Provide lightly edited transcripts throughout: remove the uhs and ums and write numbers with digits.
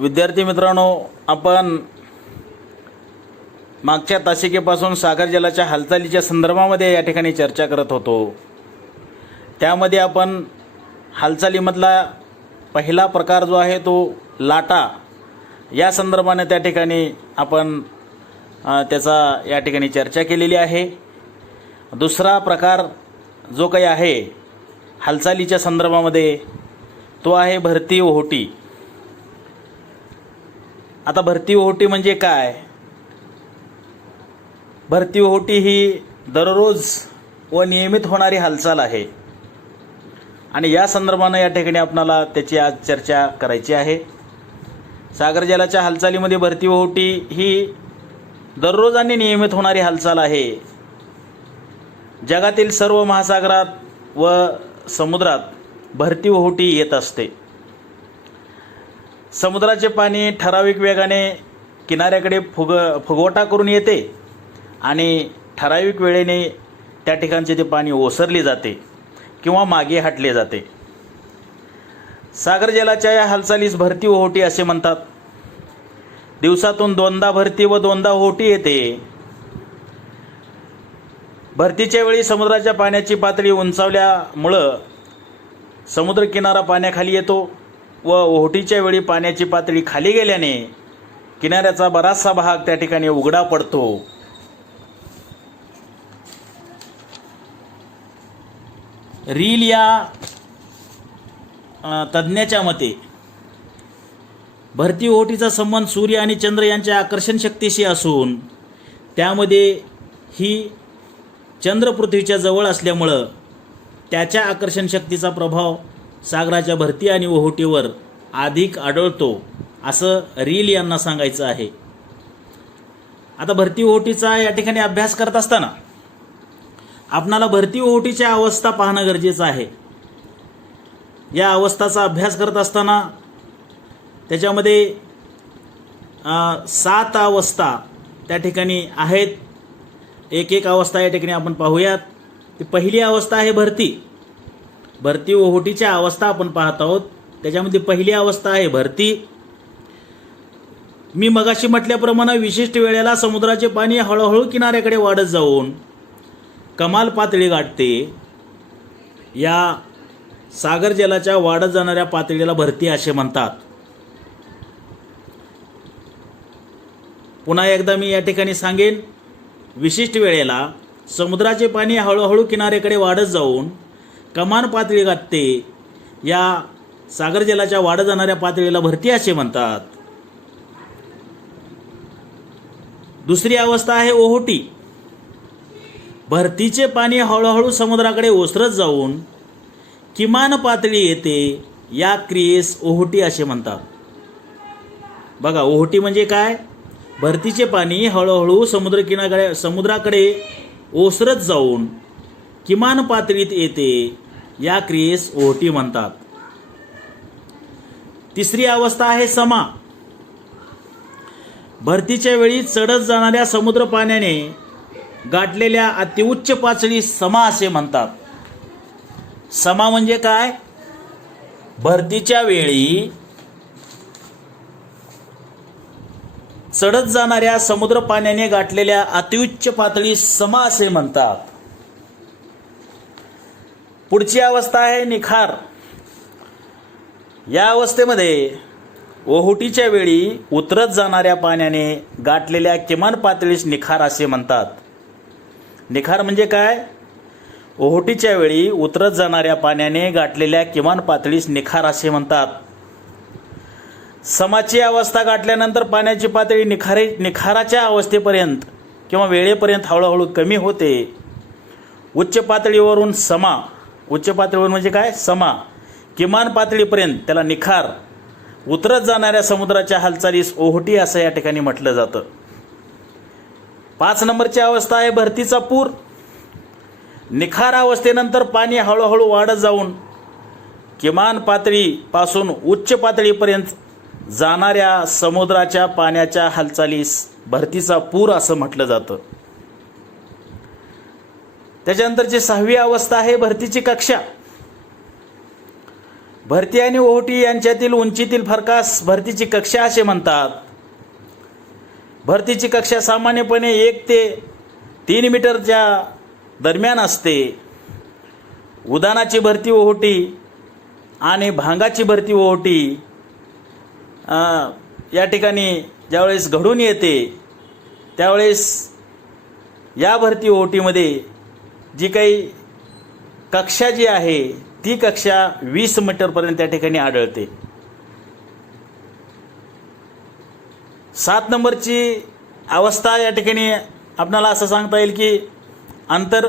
विद्यार्थी मित्रांनो, आपण मागच्या तासिकेपासून सागर जलाच्या हालचालीच्या संदर्भामध्ये या ठिकाणी चर्चा करत होतो। त्यामध्ये आपण हालचालीमधला पहिला प्रकार जो आहे तो लाटा या संदर्भाने त्या ठिकाणी आपण त्याचा या ठिकाणी चर्चा केलेली आहे। दुसरा प्रकार जो काही आहे हालचालीच्या संदर्भामध्ये तो आहे भरती ओहोटी। आता भरती ओहोटी म्हणजे काय? भरती ओहोटी ही दररोज व नियमित होणारी हालचाल आहे आणि या संदर्भाने या ठिकाणी आपल्याला त्याची आज चर्चा करायची आहे। सागर जलाच्या हालचालीमध्ये भरती ओहोटी ही दररोज आणि नियमित होणारी हालचाल आहे। जगातील सर्व महासागरात व समुद्रात भरती ओहोटी येत असते। समुद्राचे पाणी ठराविक वेगाने किनाऱ्याकडे फुगवटा करून येते आणि ठराविक वेळेने त्या ठिकाणचे ते पाणी ओसरले जाते किंवा मागे हटले जाते। सागर जलाच्या या हालचालीस भरती ओहोटी असे म्हणतात। दिवसातून दोनदा भरती व दोनदा ओहोटी येते। भरतीच्या वेळी समुद्राच्या पाण्याची पातळी उंचावल्यामुळं समुद्रकिनारा पाण्याखाली येतो व ओहोटीच्या वेळी पाण्याची पातळी खाली गेल्याने किनाऱ्याचा बराचसा भाग त्या ठिकाणी उघडा पडतो। रील या तज्ज्ञाच्या मते भरती ओहोटीचा संबंध सूर्य आणि चंद्र यांच्या आकर्षण शक्तीशी असून त्यामध्ये ही चंद्र पृथ्वीच्या जवळ असल्यामुळं त्याच्या आकर्षण शक्तीचा प्रभाव सागराच्या भरती आणि ओहोटीवर अधिक आढळतो असं रील यांना सांगायचं आहे। आता भरती ओहोटीचा या ठिकाणी अभ्यास करत असताना आपणाला भरती ओहोटीच्या अवस्था पाहणं गरजेचं आहे। या अवस्थाचा अभ्यास करत असताना त्याच्यामध्ये 7 अवस्था त्या ठिकाणी आहेत। एक एक अवस्था या ठिकाणी आपण पाहूयात। ती पहिली अवस्था आहे भरती ओहोटीच्या अवस्था आपण पाहत आहोत। त्याच्यामध्ये पहिली अवस्था आहे भरती। मी मगाशी म्हटल्याप्रमाणे विशिष्ट वेळेला समुद्राचे पाणी हळूहळू किनाऱ्याकडे वाढत जाऊन कमाल पातळी गाठते। या सागर जलाच्या वाढत जाणाऱ्या पातळीला भरती असे म्हणतात। पुन्हा एकदा मी या ठिकाणी सांगेन, विशिष्ट वेळेला समुद्राचे पाणी हळूहळू किनाऱ्याकडे वाढत जाऊन कमाल पातळी गाठते। या सागर जलाच्या वाढत जाणाऱ्या पातळीला भरती असे म्हणतात। दुसरी अवस्था आहे ओहोटी। भरतीचे पाणी हळूहळू समुद्राकडे ओसरत जाऊन किमान पातळी येते। या क्रियेस ओहोटी असे म्हणतात। बघा, ओहोटी म्हणजे काय? भरतीचे पाणी हळूहळू समुद्राकडे ओसरत जाऊन किमान पातळीत येते। या क्रियेस ओहोटी म्हणतात। तिसरी अवस्था आहे समा। भरतीच्या वेळी चढत जाणाऱ्या समुद्र पाण्याने गाठलेल्या अतिउच्च पातळीस समा असे म्हणतात। समा म्हणजे काय? भरतीच्या वेळी चढत जाणाऱ्या समुद्र पाण्याने गाठलेल्या अतिउच्च पातळीस समा असे म्हणतात। पुढची अवस्था आहे निखार। या अवस्थेमध्ये ओहोटीच्या वेळी उतरत जाणाऱ्या पाण्याने गाठलेल्या किमान पातळीस निखार असे म्हणतात। निखार म्हणजे काय? ओहोटीच्या वेळी उतरत जाणाऱ्या पाण्याने गाठलेल्या किमान पातळीस निखार असे म्हणतात। समाची अवस्था गाठल्यानंतर पाण्याची पातळी निखाराच्या अवस्थेपर्यंत किंवा वेळेपर्यंत हळूहळू कमी होते। उच्च पातळीवरून समा, उच्च पातळीवर म्हणजे काय? समा, किमान पातळीपर्यंत त्याला निखार, उतरत जाणाऱ्या समुद्राच्या हालचालीस ओहोटी असं या ठिकाणी म्हटलं जातं। 5 नंबरची अवस्था आहे भरतीचा पूर। निखार अवस्थेनंतर पाणी हळूहळू वाढत जाऊन किमान पातळीपासून उच्च पातळीपर्यंत जाणाऱ्या समुद्राच्या पाण्याच्या हालचालीस भरतीचा पूर असं म्हटलं जातं। त्याच्यानंतरची 6वी अवस्था आहे भरतीची कक्षा। भरती आणि ओहोटी यांच्यातील उंचीतील फरकास भरतीची कक्षा असे म्हणतात. भरतीची कक्षा सामान्यपणे 1 ते 3 मीटरच्या दरम्यान असते. उदानाची भरती ओहोटी आणि भांगाची भरती ओहोटी या ठिकाणी ज्यावेळेस घडून येते त्यावेळेस या भरती ओहोटीमध्ये जी काही कक्षा जी आहे ती कक्षा 20 मीटरपर्यंत त्या ठिकाणी आढळते. 7 नंबरची अवस्था या ठिकाणी आपल्याला असं सांगता येईल की आंतर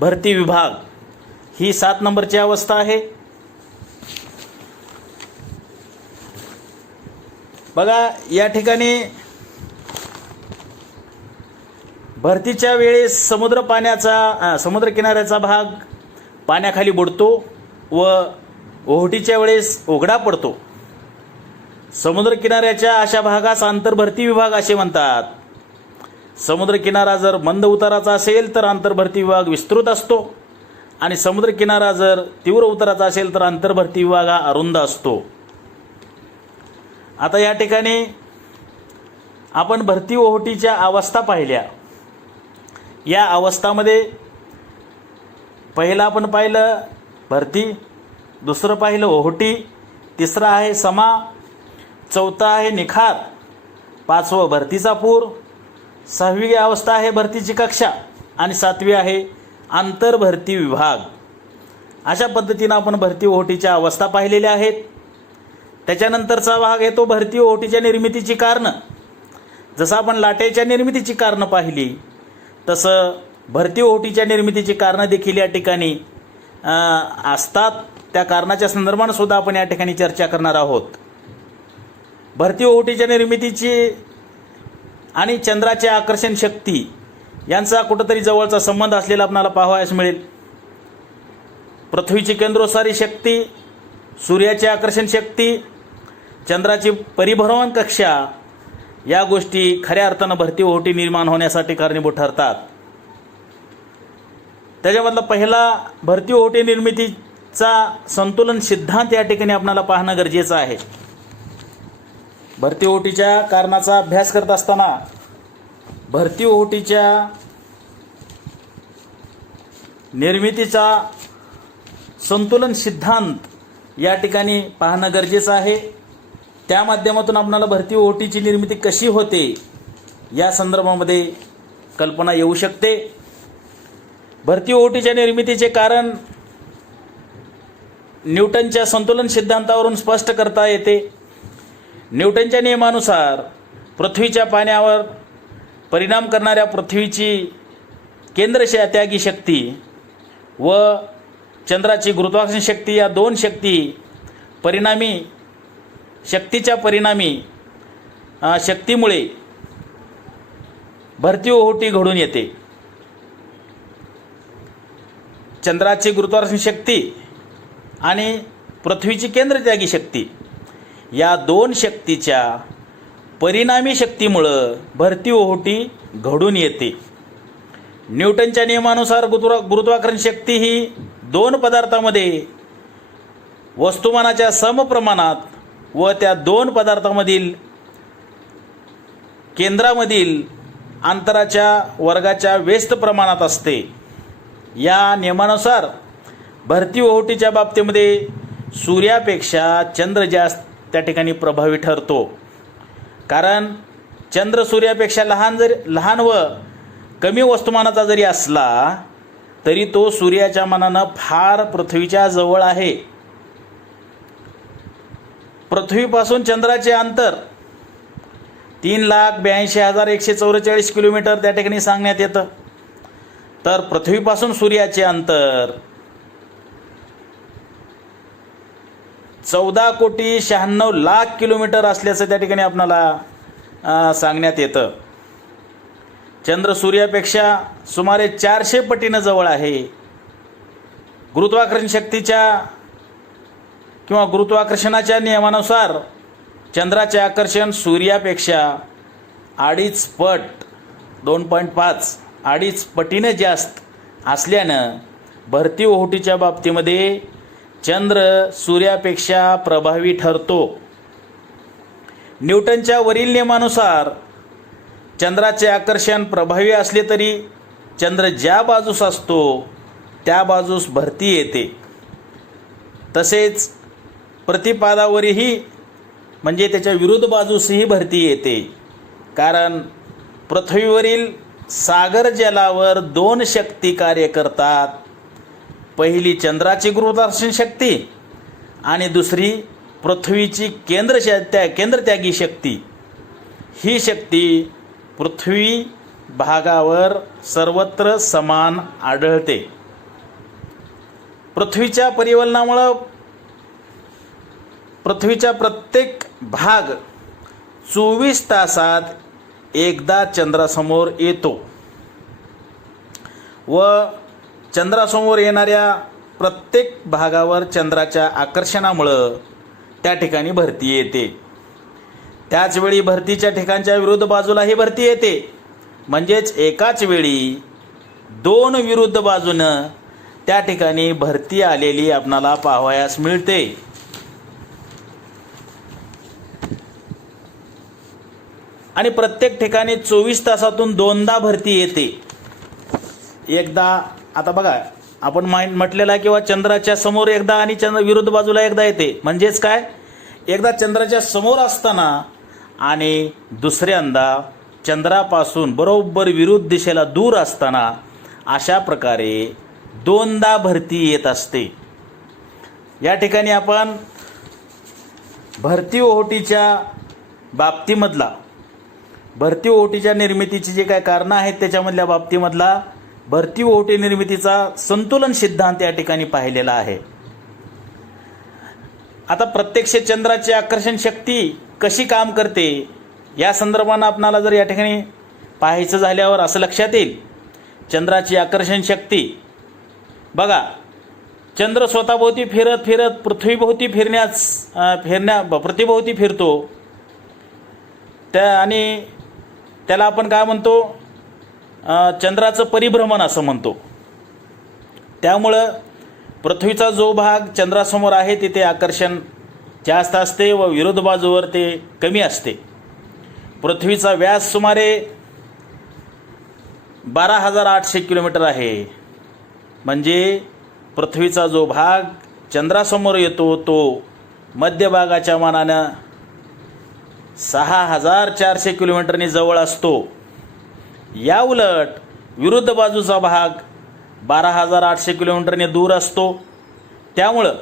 भरती विभाग ही 7 नंबरची अवस्था आहे. बघा या ठिकाणी भरतीच्या वेळेस समुद्र किनाऱ्याचा भाग पाण्याखाली बुडतो व ओहोटीच्या वेळेस उघडा पडतो. समुद्र किनाऱ्याच्या अशा भागास आंतरभरती विभाग असे म्हणतात. समुद्र किनारा जर मंद उताराचा असेल तर आंतरभरती विभाग विस्तृत असतो आणि समुद्र किनारा जर तीव्र उताराचा असेल तर आंतरभरती विभाग हा अरुंद असतो. आता या ठिकाणी आपण भरती ओहोटीच्या अवस्था पाहिल्या. या अवस्थामध्ये पहिला आपण पाहिलं भरती, दुसरं पाहिलं ओहोटी, तिसरं आहे समा, चौथा आहे निखार, 5वं भरतीचा पूर, 6वी अवस्था आहे भरतीची कक्षा आणि 7वी आहे आंतरभरती विभाग. अशा पद्धतीनं आपण भरती ओहोटीच्या अवस्था पाहिलेल्या आहेत. त्याच्यानंतरचा भाग येतो भरती ओहोटीच्या निर्मितीची कारणं. जसं आपण लाटेच्या निर्मितीची कारणं पाहिली तसं भरती ओहोटीच्या निर्मितीची कारणं देखील या ठिकाणी असतात. त्या कारणाच्या संदर्भाने सुद्धा आपण या ठिकाणी चर्चा करणार आहोत. भरती ओहोटीच्या निर्मितीची आणि चंद्राचे आकर्षण शक्ती यांचा कुठंतरी जवळचा संबंध असलेला आपल्याला पाहावयास मिळेल. पृथ्वीची केंद्रोसारी शक्ती, सूर्याची आकर्षण शक्ती, चंद्राची परिभ्रमण कक्षा या गोष्टी खऱ्या अर्थानं भरती ओहोटी निर्माण होण्यासाठी कारणीभूत ठरतात. त्याच्यामधला पहिला भरती ओहोटी निर्मितीचा संतुलन सिद्धांत या ठिकाणी आपल्याला पाहणं गरजेचं आहे. भरती ओहोटीच्या कारणाचा अभ्यास करत असताना भरती ओहोटीच्या निर्मितीचा संतुलन सिद्धांत या ठिकाणी पाहणं गरजेचं आहे. त्या माध्यमातून आपल्याला भरती ओहोटीची निर्मिती कशी होते या संदर्भामध्ये कल्पना येऊ शकते. भरती ओहोटीच्या निर्मितीचे कारण न्यूटनच्या संतुलन सिद्धांतावरून स्पष्ट करता येते. न्यूटनच्या नियमानुसार पृथ्वीच्या पाण्यावर परिणाम करणाऱ्या पृथ्वीची केंद्रत्यागी शक्ती व चंद्राची गुरुत्वाकर्षण शक्ती या 2 शक्तीच्या परिणामी शक्तीमुळे भरती ओहोटी घडून येते. चंद्राची गुरुत्वाकर्षण शक्ती आणि पृथ्वीची केंद्रत्यागी शक्ती या 2 शक्तीच्या परिणामी शक्तीमुळं भरती ओहोटी घडून येते. न्यूटनच्या नियमानुसार गुरुत्वाकर्षण शक्ती ही 2 पदार्थामध्ये वस्तुमानाच्या समप्रमाणात व त्या 2 पदार्थांमधील केंद्रामधील अंतराच्या वर्गाच्या व्यस्त प्रमाणात असते. या नियमानुसार भरती ओहोटीच्या बाबतीमध्ये सूर्यापेक्षा चंद्र जास्त त्या ठिकाणी प्रभावी ठरतो. कारण चंद्र सूर्यापेक्षा लहान व कमी वस्तुमानाचा जरी असला तरी तो सूर्याच्या मानानं फार पृथ्वीच्या जवळ आहे. पृथ्वीपासून चंद्राचे अंतर 3,82,144 किलोमीटर त्या ठिकाणी सांगण्यात येतं. तर पृथ्वीपासून सूर्याचे अंतर 14,96,00,000 किलोमीटर असल्याचं त्या ठिकाणी आपल्याला सांगण्यात येतं. चंद्र सूर्यापेक्षा सुमारे 400 पटीनं जवळ आहे. गुरुत्वाकर्षण शक्तीच्या किंवा गुरुत्वाकर्षणाच्या नियमानुसार चंद्राचे आकर्षण सूर्यापेक्षा 2.5 पट 2.5 पटीने जास्त असल्यानं भरती ओहोटीच्या बाबतीमध्ये चंद्र सूर्यापेक्षा प्रभावी ठरतो. न्यूटनच्या वरील नियमानुसार चंद्राचे आकर्षण प्रभावी असले तरी चंद्र ज्या बाजूस असतो त्या बाजूस भरती येते. तसेच प्रतिपादावरही म्हणजे त्याच्या विरुद्ध बाजूसही भरती येते. कारण पृथ्वीवरील सागर जलावर दोन शक्ती कार्य करतात. पहिली चंद्राची गुरुत्वाकर्षण शक्ती आणि दुसरी पृथ्वीची केंद्रत्यागी शक्ती. ही शक्ती पृथ्वी भागावर सर्वत्र समान आढळते. पृथ्वीच्या परिवलनामुळं पृथ्वीचा प्रत्येक भाग 24 तासात एकदा चंद्रासमोर येतो व चंद्रासमोर येणाऱ्या प्रत्येक भागावर चंद्राच्या आकर्षणामुळं त्या ठिकाणी भरती येते. त्याचवेळी भरतीच्या ठिकाणच्या विरुद्ध बाजूलाही भरती येते. म्हणजेच एकाच वेळी दोन विरुद्ध बाजूनं त्या ठिकाणी भरती आलेली आपणाला पाहावयास मिळते. आणि प्रत्येक ठिकाणी 24 तासातून दोनदा भरती येते. एकदा आता बघा आपण म्हटलेला किंवा चंद्राच्या समोर एकदा आणि विरुद्ध बाजूला एकदा येते. म्हणजेच काय, एकदा चंद्राच्या समोर असताना आणि दुसऱ्यांदा चंद्रापासून बरोबर विरुद्ध दिशेला दूर असताना अशा प्रकारे दोनदा भरती येत असते. या ठिकाणी आपण भरती ओहोटीच्या बाबतीमधला भरती ओहोटीच्या निर्मितीची जे काय कारणं आहेत त्याच्यामधल्या बाबतीमधला भरती ओहोटी निर्मितीचा संतुलन सिद्धांत या ठिकाणी पाहिलेला आहे. आता प्रत्यक्ष चंद्राची आकर्षण शक्ती कशी काम करते या संदर्भानं आपणाला जर या ठिकाणी पाहायचं झाल्यावर असं लक्षात येईल. चंद्राची आकर्षण शक्ती बघा, चंद्र स्वतःभोवती फिरत फिरत पृथ्वीभोवती पृथ्वीभोवती फिरतो. आणि त्याला आपण काय म्हणतो, चंद्राचं परिभ्रमण असं म्हणतो. त्यामुळं पृथ्वीचा जो भाग चंद्रासमोर आहे तिथे आकर्षण जास्त असते व विरुद्ध बाजूवर ते कमी असते. पृथ्वीचा व्यास सुमारे 12,800 किलोमीटर आहे. म्हणजे पृथ्वीचा जो भाग चंद्रासमोर येतो तो मध्यभागाच्या मानानं 6,400 किलोमीटरनी जवळ असतो. या उलट विरुद्ध बाजूचा भाग 12,800 किलोमीटरने दूर असतो. त्यामुळं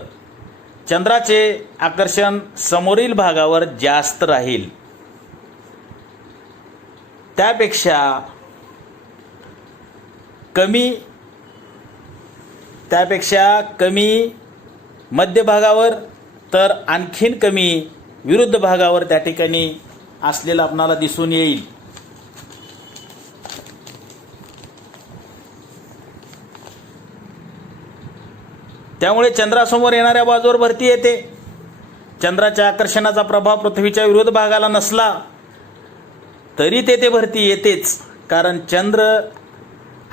चंद्राचे आकर्षण समोरील भागावर जास्त राहील. त्यापेक्षा कमी मध्यभागावर तर आणखीन कमी विरुद्ध भागावर त्या ठिकाणी असलेलं आपणाला दिसून येईल. त्यामुळे चंद्रासमोर येणाऱ्या बाजूवर भरती येते. चंद्राच्या आकर्षणाचा प्रभाव पृथ्वीच्या विरुद्ध भागाला नसला तरी तेथे भरती येतेच. कारण चंद्र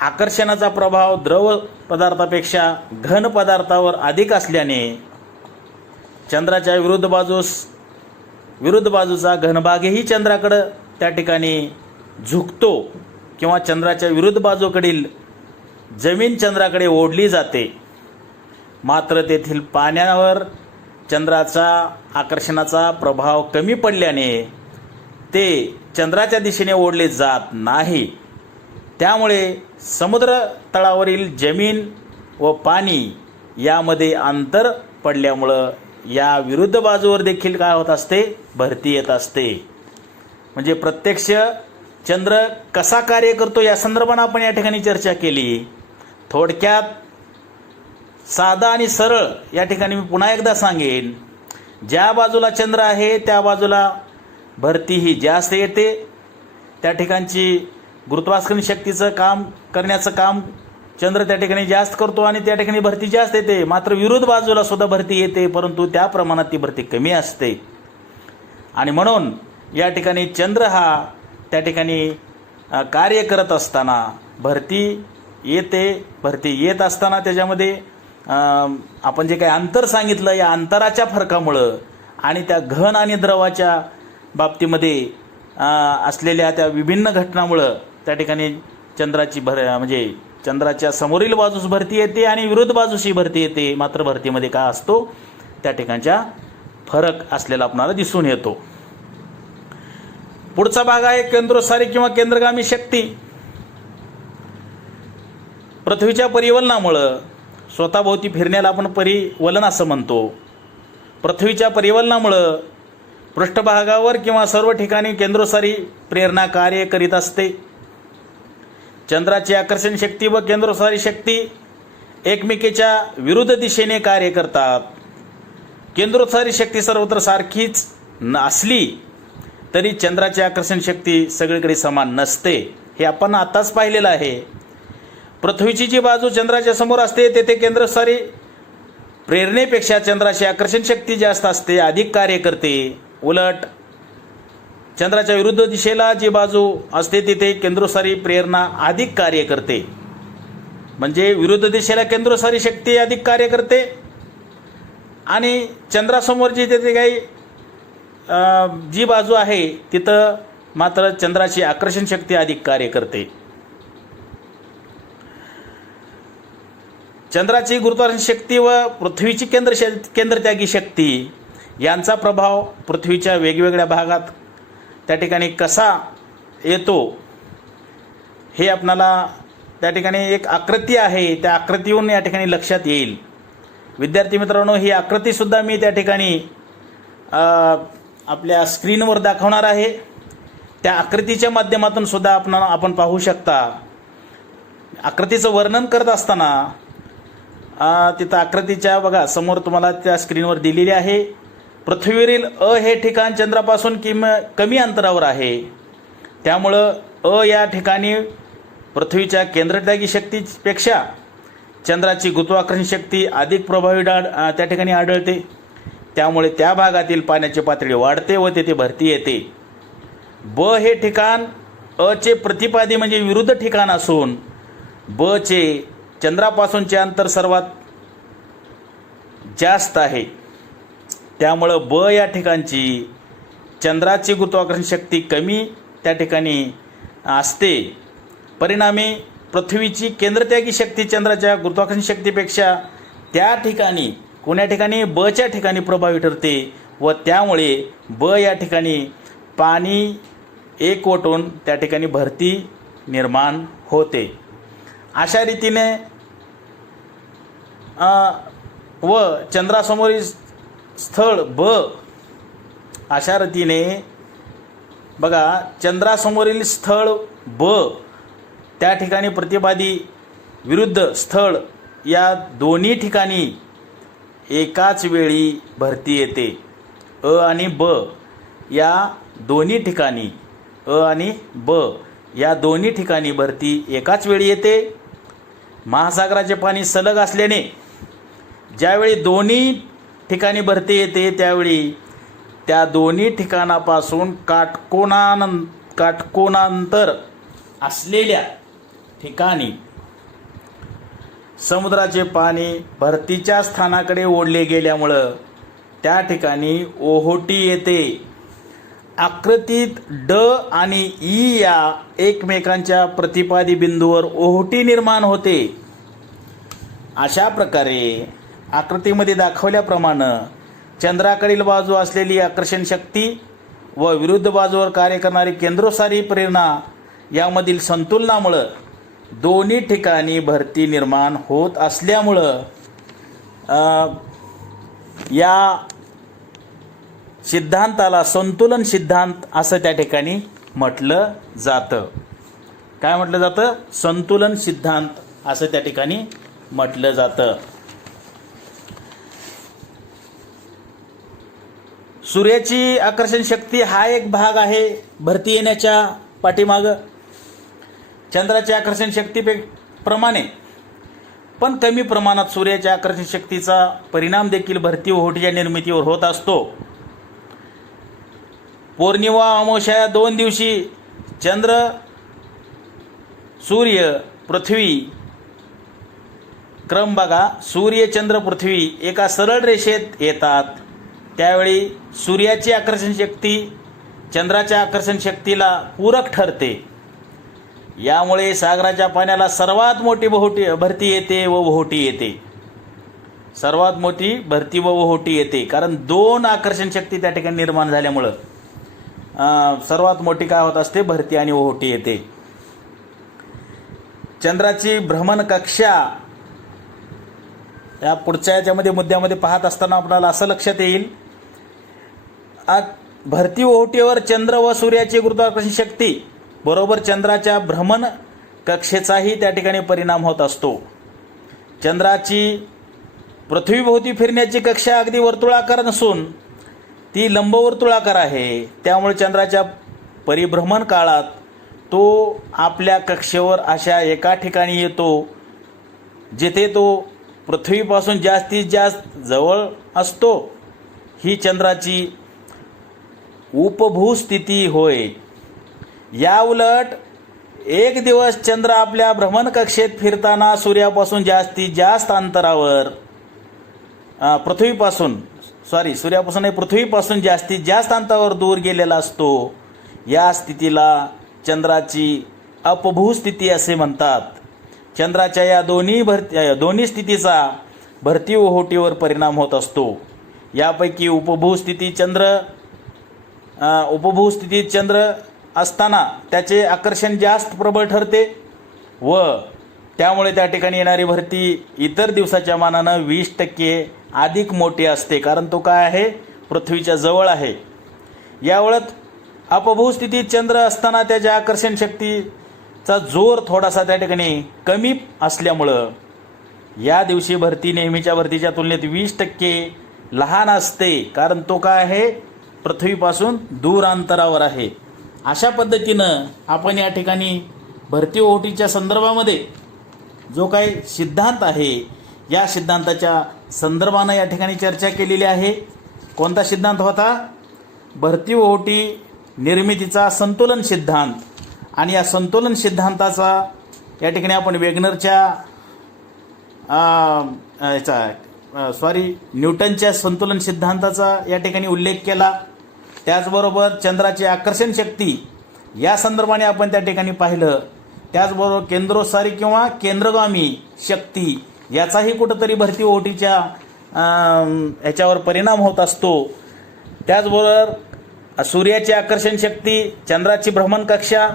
आकर्षणाचा प्रभाव द्रव पदार्थापेक्षा घन पदार्थावर अधिक असल्याने चंद्राच्या विरुद्ध बाजूचा घनभागही चंद्राकडं त्या ठिकाणी झुकतो किंवा चंद्राच्या विरुद्ध बाजूकडील जमीन चंद्राकडे ओढली जाते. मात्र तेथील पाण्यावर चंद्राचा आकर्षणाचा प्रभाव कमी पडल्याने ते चंद्राच्या दिशेने ओढले जात नाही. त्यामुळे समुद्र तळावरील जमीन व पाणी यामध्ये अंतर पडल्यामुळं या विरुद्ध बाजूवर देखील काय होत असते, भरती येत असते. म्हणजे प्रत्यक्ष चंद्र कसा कार्य करतो या संदर्भानं आपण या ठिकाणी चर्चा केली. थोडक्यात साधा आणि सरळ या ठिकाणी मी पुन्हा एकदा सांगेन, ज्या बाजूला चंद्र आहे त्या बाजूला भरती ही जास्त येते. त्या ठिकाणची गुरुत्वाकर्षण शक्तीचं काम करण्याचं काम चंद्र त्या ठिकाणी जास्त करतो आणि त्या ठिकाणी भरती जास्त येते. मात्र विरुद्ध बाजूला सुद्धा भरती येते, परंतु त्या प्रमाणात ती भरती कमी असते. आणि म्हणून या ठिकाणी चंद्र हा त्या ठिकाणी कार्य करत असताना भरती येत असताना त्याच्यामध्ये आपण जे काही अंतर सांगितलं, या अंतराच्या फरकामुळं आणि त्या घन आणि द्रवाच्या बाबतीमध्ये असलेल्या त्या विभिन्न घटनामुळं त्या ठिकाणी चंद्राची म्हणजे चंद्राच्या समोरील बाजूस भरती येते आणि विरुद्ध बाजूसही भरती येते. मात्र भरतीमध्ये काय असतो, त्या ठिकाणच्या फरक असलेला आपल्याला दिसून येतो. पुढचा भाग आहे केंद्रोत्सारी किंवा केंद्रगामी शक्ती. पृथ्वीच्या परिवलनामुळं स्वतःभोवती फिरण्याला आपण परिवलन असं म्हणतो. पृथ्वीच्या परिवलनामुळं पृष्ठभागावर किंवा सर्व ठिकाणी केंद्रोत्सारी प्रेरणा कार्य करीत असते. चंद्राची आकर्षण शक्ती व केंद्रोत्सारी शक्ती एकमेकीच्या विरुद्ध दिशेने कार्य करतात. केंद्रोत्सारी शक्ती सर्वत्र सारखीच असली तरी चंद्राची आकर्षण शक्ती सगळीकडे समान नसते. हे आपण आताच पाहिलेलं आहे. पृथ्वीची जी बाजू चंद्राच्या समोर असते तेथे केंद्रोत्सारी प्रेरणेपेक्षा चंद्राची आकर्षण शक्ती जास्त असते, अधिक कार्य करते. उलट चंद्राच्या विरुद्ध दिशेला जी बाजू असते तिथे केंद्रोत्सारी प्रेरणा अधिक कार्य करते. म्हणजे विरुद्ध दिशेला केंद्रोत्सारी शक्ती अधिक कार्य करते आणि चंद्रासमोर जी तिथे काही जी बाजू आहे तिथं मात्र चंद्राची आकर्षण शक्ती अधिक कार्य करते. चंद्राची गुरुत्वाकर्षण शक्ती व पृथ्वीची केंद्रत्यागी शक्ती यांचा प्रभाव पृथ्वीच्या वेगवेगळ्या भागात त्या ठिकाणी कसा येतो हे आपणाला त्या ठिकाणी एक आकृती आहे, त्या आकृतीवरून या ठिकाणी लक्षात येईल. विद्यार्थी मित्रांनो, ही आकृतीसुद्धा मी त्या ठिकाणी आपल्या स्क्रीनवर दाखवणार आहे. त्या आकृतीच्या माध्यमातून सुद्धा आपण पाहू शकता. आकृतीचं वर्णन करत असताना तिथं आकृतीच्या बघा समोर तुम्हाला त्या स्क्रीनवर दिलेली आहे. पृथ्वीवरील हे ठिकाण चंद्रापासून कमी अंतरावर आहे. त्यामुळं या ठिकाणी पृथ्वीच्या केंद्रत्यागी शक्तीपेक्षा चंद्राची गुरुत्वाकर्षण शक्ती अधिक प्रभावी त्या ठिकाणी आढळते. त्यामुळे त्या भागातील पाण्याची पातळी वाढते व तेथे भरती येते. हे ठिकाण चे प्रतिपादी म्हणजे विरुद्ध ठिकाण असून चे चंद्रापासूनचे अंतर सर्वात जास्त आहे. त्यामुळं या ठिकाणची चंद्राची गुरुत्वाकर्षण शक्ती कमी त्या ठिकाणी असते. परिणामी पृथ्वीची केंद्रत्यागी शक्ती चंद्राच्या गुरुत्वाकर्षण शक्तीपेक्षा त्या ठिकाणी कोण्या ठिकाणी च्या ठिकाणी प्रभावी ठरते व त्यामुळे या ठिकाणी पाणी एकवटून त्या ठिकाणी भरती निर्माण होते. अशा रीतीने व चंद्रासमोरील स्थळ अशा रीतीने बघा चंद्रासमोरील स्थळ त्या ठिकाणी प्रतिपादी विरुद्ध स्थळ या दोन्ही ठिकाणी एकाच वेळी भरती येते. आणि या दोन्ही ठिकाणी आणि या दोन्ही ठिकाणी भरती एकाच वेळी येते. महासागराचे पाणी सलग असल्याने ज्यावेळी दोन्ही ठिकाणी भरती येते त्यावेळी त्या दोन्ही ठिकाणापासून काटकोनांतर असलेल्या ठिकाणी समुद्राचे पाणी भरतीच्या स्थानाकडे ओढले गेल्यामुळं त्या ठिकाणी ओहोटी येते. आकृतीत आणि ई या एकमेकांच्या प्रतिपादी बिंदूवर ओहोटी निर्माण होते. अशा प्रकारे आकृतीमध्ये दाखवल्याप्रमाणे चंद्राकडील बाजू असलेली आकर्षण शक्ती व विरुद्ध बाजूवर कार्य करणारी केंद्रोत्सारी प्रेरणा यामधील संतुलनामुळं दोन्ही ठिकाणी भरती निर्माण होत असल्यामुळं या सिद्धांताला संतुलन सिद्धांत असं त्या ठिकाणी म्हटलं जातं. काय म्हटलं जातं? संतुलन सिद्धांत असं त्या ठिकाणी म्हटलं जातं. सूर्याची आकर्षण शक्ती हा एक भाग आहे भरती येण्याच्या पाठीमागं. चंद्राच्या आकर्षण शक्तीप्रमाणे पण कमी प्रमाणात सूर्याच्या आकर्षण शक्तीचा परिणाम देखील भरती ओहोटीच्या निर्मितीवर होत असतो. पौर्णिमा अमावस्या या 2 दिवशी चंद्र, सूर्य, पृथ्वी क्रम बघा. सूर्य, चंद्र, पृथ्वी एका सरळ रेषेत येतात. त्यावेळी सूर्याची आकर्षण शक्ती चंद्राच्या आकर्षण शक्तीला पूरक ठरते. यामुळे सागराच्या पाण्याला सर्वात मोठी भरती येते व ओहोटी येते. सर्वात मोठी भरती व ओहोटी येते, कारण दोन आकर्षण शक्ती त्या ठिकाणी निर्माण झाल्यामुळं सर्वात मोठी काय होत असते, भरती आणि ओहोटी येते. चंद्राची भ्रमण कक्षा या पुढच्या याच्यामध्ये मुद्द्यामध्ये पाहत असताना आपल्याला असं लक्षात येईल, भरती ओहोटीवर चंद्र व सूर्याची गुरुत्वाकर्षण शक्ती बरोबर चंद्राच्या भ्रमण कक्षेचाही त्या ठिकाणी परिणाम होत असतो. चंद्राची पृथ्वीभोवती फिरण्याची कक्षा अगदी वर्तुळाकार नसून ती लंबवर्तुळाकार आहे. त्यामुळे चंद्राच्या परिभ्रमण काळात तो आपल्या कक्षेवर अशा एका ठिकाणी येतो जिथे तो पृथ्वीपासून जास्तीत जास्त जवळ असतो. ही चंद्राची उपभूस्थिती होय. या उलट एक दिवस चंद्र आपल्या भ्रमण कक्षेत फिरताना सूर्यापासून जास्तीत जास्त अंतरावर पृथ्वीपासून जास्तीत जास्त अंतरावर दूर गेलेला असतो. या स्थितीला चंद्राची अपभूस्थिती असे म्हणतात. चंद्राच्या या दोन्ही स्थितीचा भरती ओहोटीवर परिणाम होत असतो. यापैकी उपभूस्थितीत चंद्र असताना त्याचे आकर्षण जास्त प्रबळ ठरते व त्यामुळे त्या ठिकाणी येणारी भरती इतर दिवसाच्या मानानं 20% अधिक मोठी असते, कारण तो काय आहे, पृथ्वीच्या जवळ आहे. यावेळेत अपभूस्थितीत चंद्र असताना त्याच्या आकर्षण शक्तीचा जोर थोडासा त्या ठिकाणी कमी असल्यामुळं या दिवशी भरती नेहमीच्या भरतीच्या तुलनेत 20% लहान असते, कारण तो काय आहे, पृथ्वीपासून दूर अंतरावर आहे. अशा पद्धतीनं आपण या ठिकाणी भरती ओहोटीच्या संदर्भामध्ये जो काही सिद्धांत आहे या सिद्धांताच्या संदर्भानं या ठिकाणी चर्चा केलेली आहे. कोणता सिद्धांत होता? भरती ओहोटी निर्मितीचा संतुलन सिद्धांत. आणि या संतुलन सिद्धांताचा या ठिकाणी आपण वेगनरच्या न्यूटनच्या संतुलन सिद्धांताचा या ठिकाणी उल्लेख केला. त्याचबरोबर चंद्राची आकर्षण शक्ती या संदर्भाने आपण त्या ठिकाणी पाहिलं. त्याचबरोबर केंद्रोत्सारी किंवा केंद्रगामी शक्ती याचाही कुठंतरी भरती ओहोटीच्या ह्याच्यावर परिणाम होत असतो. त्याचबरोबर सूर्याची आकर्षण शक्ती, चंद्राची भ्रमण कक्षा,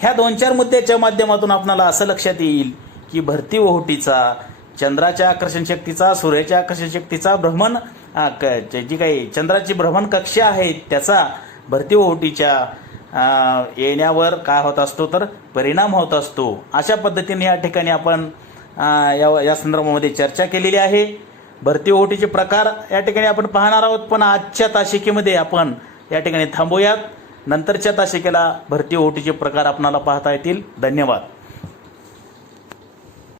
ह्या 2-4 मुद्द्याच्या माध्यमातून आपल्याला असं लक्षात येईल की भरती ओहोटीचा, चंद्राच्या आकर्षण शक्तीचा, सूर्याच्या आकर्षण शक्तीचा, जी काही चंद्राची भ्रमण कक्षा आहे त्याचा भरती ओहोटीच्या येण्यावर काय होत असतो, तर परिणाम होत असतो. अशा पद्धतीने या ठिकाणी आपण या संदर्भामध्ये चर्चा केलेली आहे. भरती ओहोटीचे प्रकार या ठिकाणी आपण पाहणार आहोत, पण आजच्या तासिकेमध्ये आपण या ठिकाणी थांबूयात. नंतरच्या तासिकेला भरती ओहोटीचे प्रकार आपणाला पाहता येतील. धन्यवाद.